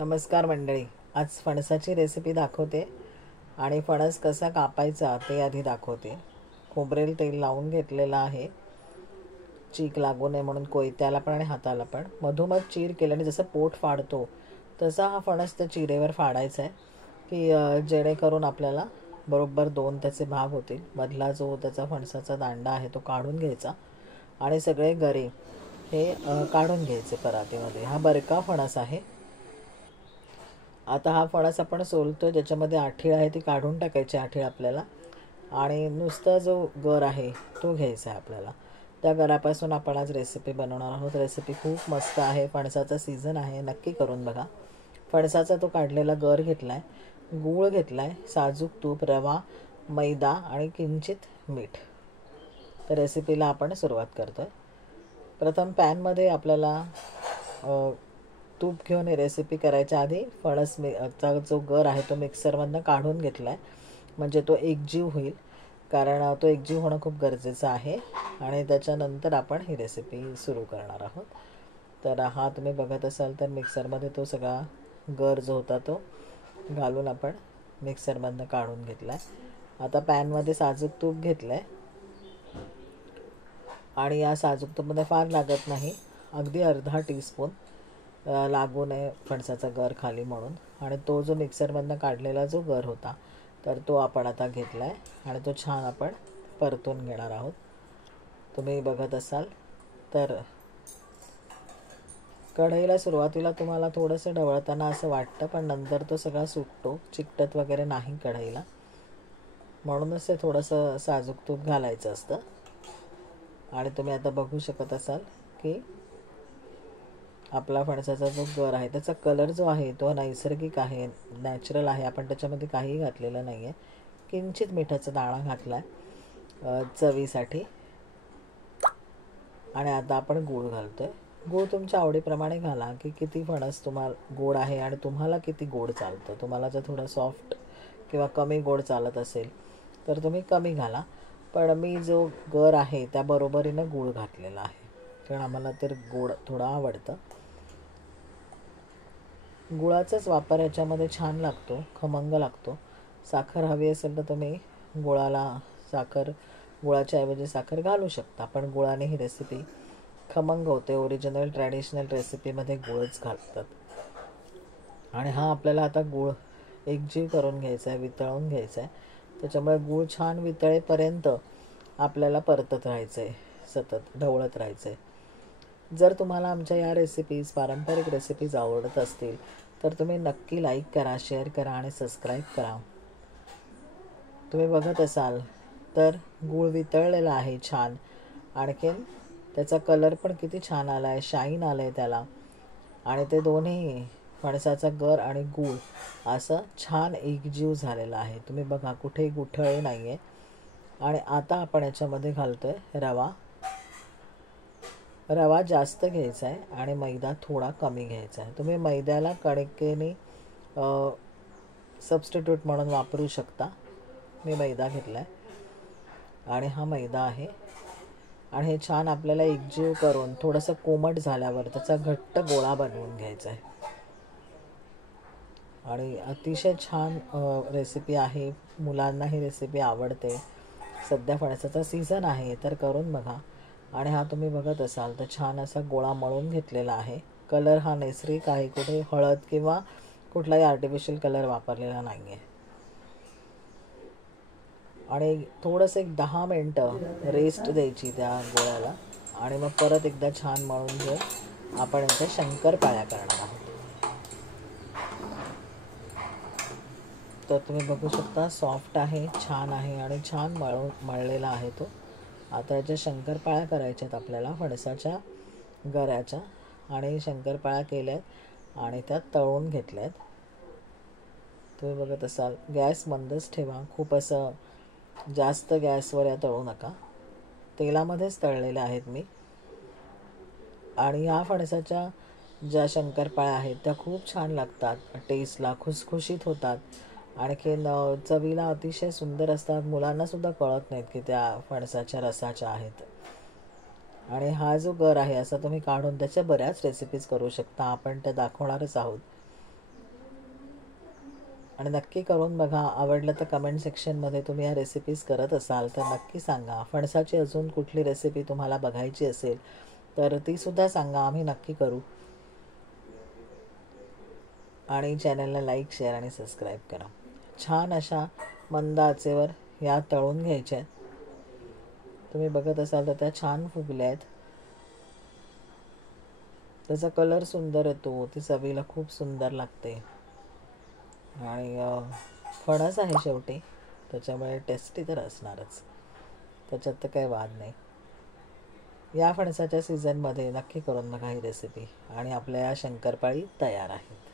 नमस्कार मंडळी. आज फणसाची रेसिपी दाखवते आणि फणस कसा कापायचा ते आधी दाखवते. खोबरेल तेल लावून घेतलेलं आहे, चीक लागू नये म्हणून कोयत्याला पण आणि हाताला पण. मधोमध चीर केल्याने जसं पोट फाडतो तसा हा फणस त्या चिरेवर फाडायचा आहे की जेणेकरून आपल्याला बरोबर दोन त्याचे भाग होतील. मधला जो त्याचा फणसाचा दांडा आहे तो काढून घ्यायचा आणि सगळे गरे हे काढून घ्यायचे परातीमध्ये. हा बरका फणस आहे. आता हा फणस आपण सोलतो, ज्याच्यामध्ये आठीळ आहे ती काढून टाकायची आठीळ आपल्याला, आणि नुसता जो गर आहे तो घ्यायचा आहे आपल्याला. त्या गरापासून आपण आज रेसिपी बनवणार आहोत. रेसिपी खूप मस्त आहे. फणसाचा सीझन आहे, नक्की करून बघा. फणसाचा तो काढलेला गर घेतला आहे, गूळ घेतला आहे, साजूक तूप, रवा, मैदा आणि किंचित मीठ. तर रेसिपीला आपण सुरुवात करतो आहे. प्रथम पॅनमध्ये आपल्याला तूप घेऊन ही रेसिपी करायच्या आधी फणसचा जो गर आहे तो मिक्सरमधनं काढून घेतला आहे, म्हणजे तो एकजीव होईल. कारण तो एकजीव होणं खूप गरजेचं आहे. आणि त्याच्यानंतर आपण ही रेसिपी सुरू करणार आहोत. तर हा तुम्ही बघत असाल तर मिक्सरमध्ये तो सगळा गर जो होता तो घालून आपण मिक्सरमधनं काढून घेतला आहे. आता पॅनमध्ये साजूक तूप घेतलं आहे आणि या साजूक तूपमध्ये फार लागत नाही, अगदी अर्धा टीस्पून, लागू नये फणसाचा गर खाली म्हणून. आणि तो जो मिक्सरमधनं काढलेला जो गर होता तर तो आपण आता घेतला आहे आणि तो छान आपण परतून घेणार आहोत. तुम्ही बघत असाल तर कढईला सुरुवातीला तुम्हाला थोडंसं ढवळताना असं वाटतं, पण नंतर तो सगळा सुटतो, चिकटत वगैरे नाही कढईला. म्हणूनच ते थोडंसं साजूक तूप घालायचं असतं. आणि तुम्ही आता बघू शकत असाल की आपला फणसाचा जो गर आहे त्याचा कलर जो आहे तो नैसर्गिक आहे, नॅचरल आहे. आपण त्याच्यामध्ये काहीही घातलेलं नाही आहे. किंचित मिठाचा दाणा घातला आहे चवीसाठी. आणि आता आपण गूळ घालतो आहे. गूळ तुमच्या आवडीप्रमाणे घाला की किती फणस तुम्हाला गोड आहे आणि तुम्हाला किती गोड चालतं. तुम्हाला जर थोडं सॉफ्ट किंवा कमी गोड चालत असेल तर तुम्ही कमी घाला. पण मी जो गर आहे त्या बरोबरीनं गूळ घातलेला आहे, कारण आम्हाला तर गोड थोडं आवडतं. गुळाचाच वापर याच्यामध्ये छान लागतो, खमंग लागतो. साखर हवी असेल तर तुम्ही गुळाच्या ऐवजी साखर घालू शकता, पण गुळाने ही रेसिपी खमंग होते. ओरिजिनल ट्रॅडिशनल रेसिपीमध्ये गुळच घालतात. आणि हा आपल्याला आता गूळ एकजीव करून घ्यायचा आहे, वितळून घ्यायचा आहे. त्याच्यामुळे गूळ छान वितळेपर्यंत आपल्याला परतत राहायचं आहे, सतत ढवळत राहायचं आहे. जर तुम्हाला आमच्या या रेसिपीज, पारंपरिक रेसिपीज आवडत असतील तर तुम्ही नक्की लाईक करा, शेअर करा आणि सबस्क्राईब करा. तुम्ही बघत असाल तर गूळ वितळलेला आहे छान. आणखीन त्याचा कलर पण किती छान आला आहे, शाईन आलं आहे त्याला. आणि ते दोन्ही फणसाचा गर आणि गूळ असं छान एकजीव झालेलं आहे. तुम्ही बघा, कुठेही गुठळे नाही आहे. आणि आता आपण याच्यामध्ये घालतो आहे रवा. रवा जास्त घ्यायचा आहे आणि मैदा थोडा कमी घ्यायचा आहे. तुम्ही मैद्याला कणकेने सबस्टिट्यूट म्हणून वापरू शकता. मी मैदा घेतला आहे आणि हा मैदा आहे. आणि हे छान आपल्याला एकजीव करून थोडंसं कोमट झाल्यावर त्याचा घट्ट गोळा बनवून घ्यायचा आहे. आणि अतिशय छान रेसिपी आहे. मुलांना ही रेसिपी आवडते. सध्या फणसाचा सीझन आहे तर करून बघा. आणि हा तुम्ही बघत असाल तर छान असा गोळा मळून घेतलेला आहे. कलर हा नैसर्गिक आहे, कुठे हळद किंवा कुठलाही आर्टिफिशियल कलर वापरलेला नाही आहे. आणि थोडंसं एक 10 मिनटं रेस्ट द्यायची त्या गोळ्याला. आणि मग परत एकदा छान मळून घेऊन आपण इथे शंकरपाळ्या करणार आहोत. तर तुम्ही बघू शकता, सॉफ्ट आहे, छान आहे आणि छान मळलेला आहे तो. आता याच्या शंकरपाळ्या करायच्या आहेत आपल्याला फणसाच्या गऱ्याच्या. आणि शंकरपाळ्या केल्यात आणि त्या तळून घेतल्यात. तुम्ही बघत असाल, गॅस मंदच ठेवा, खूप असं जास्त गॅसवर या तळू नका. तेलामध्येच तळलेल्या आहेत मी. आणि ह्या फणसाच्या ज्या शंकरपाळ्या आहेत त्या खूप छान लागतात, टेस्टला खुसखुशीत होतात. आणखीन चवीला अतिशय सुंदर असतात. मुलांनासुद्धा कळत नाहीत की त्या फणसाच्या रसाच्या आहेत. आणि हा जो गर आहे असा तुम्ही काढून त्याच्या बऱ्याच रेसिपीज करू शकता. आपण त्या दाखवणारच आहोत. आणि नक्की करून बघा. आवडलं तर कमेंट सेक्शनमध्ये तुम्ही या रेसिपीज करत असाल तर नक्की सांगा. फणसाची अजून कुठली रेसिपी तुम्हाला बघायची असेल तर तीसुद्धा सांगा, आम्ही नक्की करू. आणि चॅनलला लाईक, शेअर आणि सबस्क्राईब करा. छान अशा मंद आचेवर या तळून घ्यायच्या आहेत. तुम्ही बघत असाल तर त्या छान फुगल्या आहेत. त्याचा कलर सुंदर येतो, ती चवीला खूप सुंदर लागते. आणि फणस आहे शेवटी, त्याच्यामुळे टेस्टी तर असणारच, त्याच्यात तर काही वाद नाही. या फणसाच्या सीझनमध्ये नक्की करून बघा ही रेसिपी आणि आपल्या या शंकरपाळी तयार आहेत.